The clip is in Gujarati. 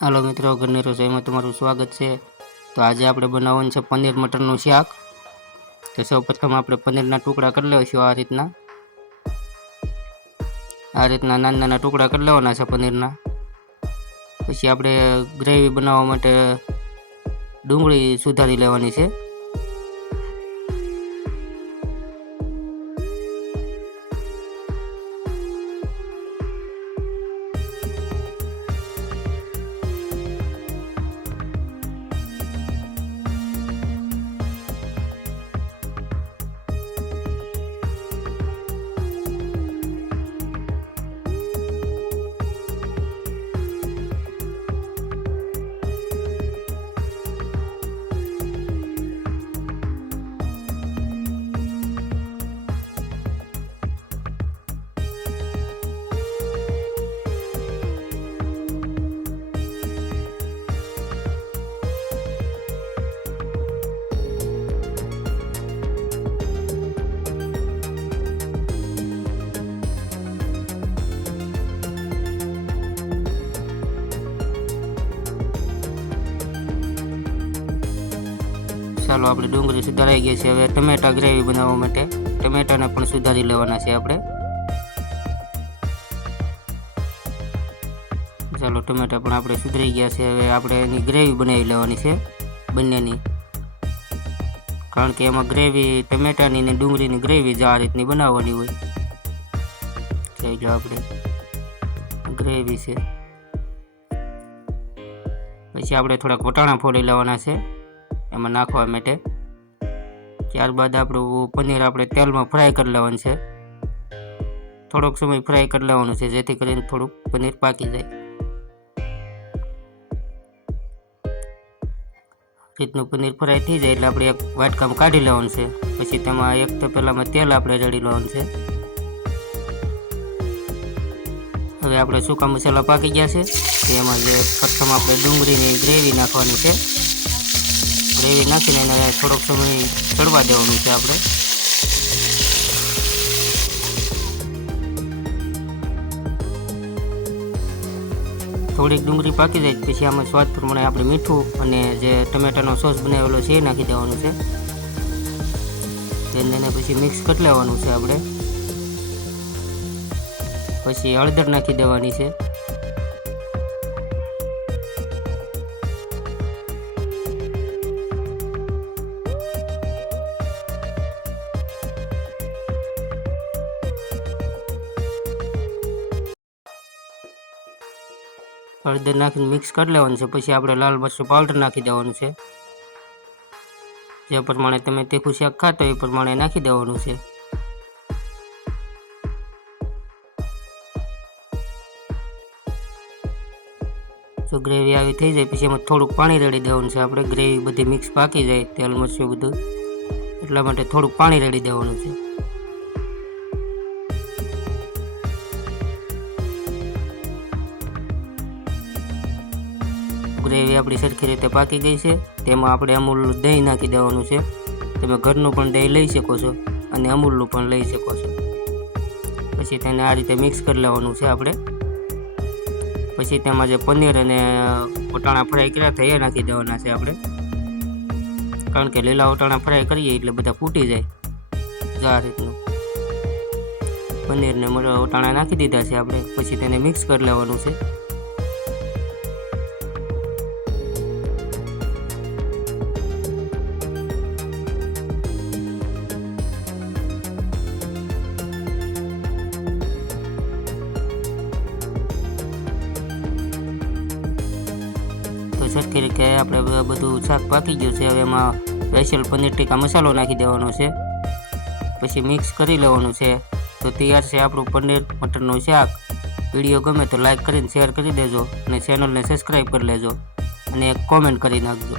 હાલો મિત્રો, ઘરની રસોઈમાં તમારું સ્વાગત છે. તો આજે આપણે બનાવવાનું છે પનીર મટરનું શાક. તો સૌ પ્રથમ આપણે પનીરના ટુકડા કરી લઈશું આ રીતના. આ રીતના નાના નાના ટુકડા કરી લેવાના છે પનીરના. પછી આપણે ગ્રેવી બનાવવા માટે ડુંગળી સુધારી લેવાની છે. ચાલો આપણે ડુંગળી સુધારાઈ ગઈ છે. હવે ટમેટા ગ્રેવી બનાવવા માટે ટમેટાને પણ સુધારી લેવાના છે આપણે. ચાલો ટમેટા પણ આપણે સુધરી ગયા છે. હવે આપણે એની ગ્રેવી બનાવી લેવાની છે બંનેની. કારણ કે એમાં ગ્રેવી, ટમેટાની ને ડુંગળીની ગ્રેવી જ આ રીતની બનાવવાની હોય. થઈ ગયો આપણે. ગ્રેવી છે. પછી આપણે થોડાક વટાણા ફોડી લેવાના છે. એમાં નાખવા માટે. ત્યારબાદ આપણું પનીર આપણે તેલમાં ફ્રાય કરી લેવાનું છે. થોડોક સમય ફ્રાય કરી લેવાનું છે, જેથી કરીને થોડુંક પનીર પાકી જાય. રીતનું પનીર ફ્રાય થઈ જાય એટલે આપણે એક વાટકામાં કાઢી લેવાનું છે. પછી તેમાં એક તપેલામાં તેલ આપણે રેડી લેવાનું છે. હવે આપણે સૂકા મસાલા પાકી ગયા છે. તેમાં જે પ્રથમ આપણે ડુંગળીની ગ્રેવી નાખવાની છે. ગ્રેવી નાખીને એને થોડોક સમય ચડવા દેવાનું છે આપણે. થોડીક ડુંગળી પાકી જાય પછી આમાં સ્વાદ પ્રમાણે આપણે મીઠું અને જે ટમેટાનો સોસ બનાવેલો છે એ નાખી દેવાનું છે. તેને એને પછી મિક્સ કરી લેવાનું છે આપણે. પછી હળદર નાખી દેવાની છે. હળદર નાખીને મિક્સ કરી લેવાનું છે. પછી આપણે લાલ મરચું પાવડર નાખી દેવાનું છે. જે પ્રમાણે તમે તીખું શાક ખાતો એ પ્રમાણે નાખી દેવાનું છે. જો ગ્રેવી આવી થઈ જાય, પછી એમાં થોડુંક પાણી રેડી દેવાનું છે. આપણે ગ્રેવી બધી મિક્સ પાકી જાય, તેલ મરચું બધું. એટલા માટે થોડુંક પાણી રેડી દેવાનું છે. ગ્રેવી આપણી સરખી રીતે પાકી ગઈ છે, તેમાં આપણે અમૂલ દહીં નાખી દેવાનું છે. તમે ઘરનું પણ દહીં લઈ શકો છો અને અમૂલનું પણ લઈ શકો છો. પછી તેને આ રીતે મિક્સ કરી લેવાનું છે આપણે. પછી તેમાં જે પનીર અને વટાણા ફ્રાય કર્યા હતા, એ નાખી દેવાના છે આપણે. કારણ કે લીલા વટાણા ફ્રાય કરીએ એટલે બધા ફૂટી જાય. જો આ રીતનું. પનીરને વટાણા નાખી દીધા છે આપણે. પછી તેને મિક્સ કરી લેવાનું છે. સરખી રીતે આપણે બધું શાક પાકી ગયું છે. હવે એમાં સ્પેશિયલ પનીર ટીકા મસાલો નાખી દેવાનો છે. પછી મિક્સ કરી લેવાનું છે. તો તૈયાર છે આપણું પનીર મટરનું શાક. વીડિયો ગમે તો લાઈક કરીને શેર કરી દેજો અને ચેનલને સબસ્ક્રાઈબ કરી લેજો અને એક કોમેન્ટ કરી નાખજો.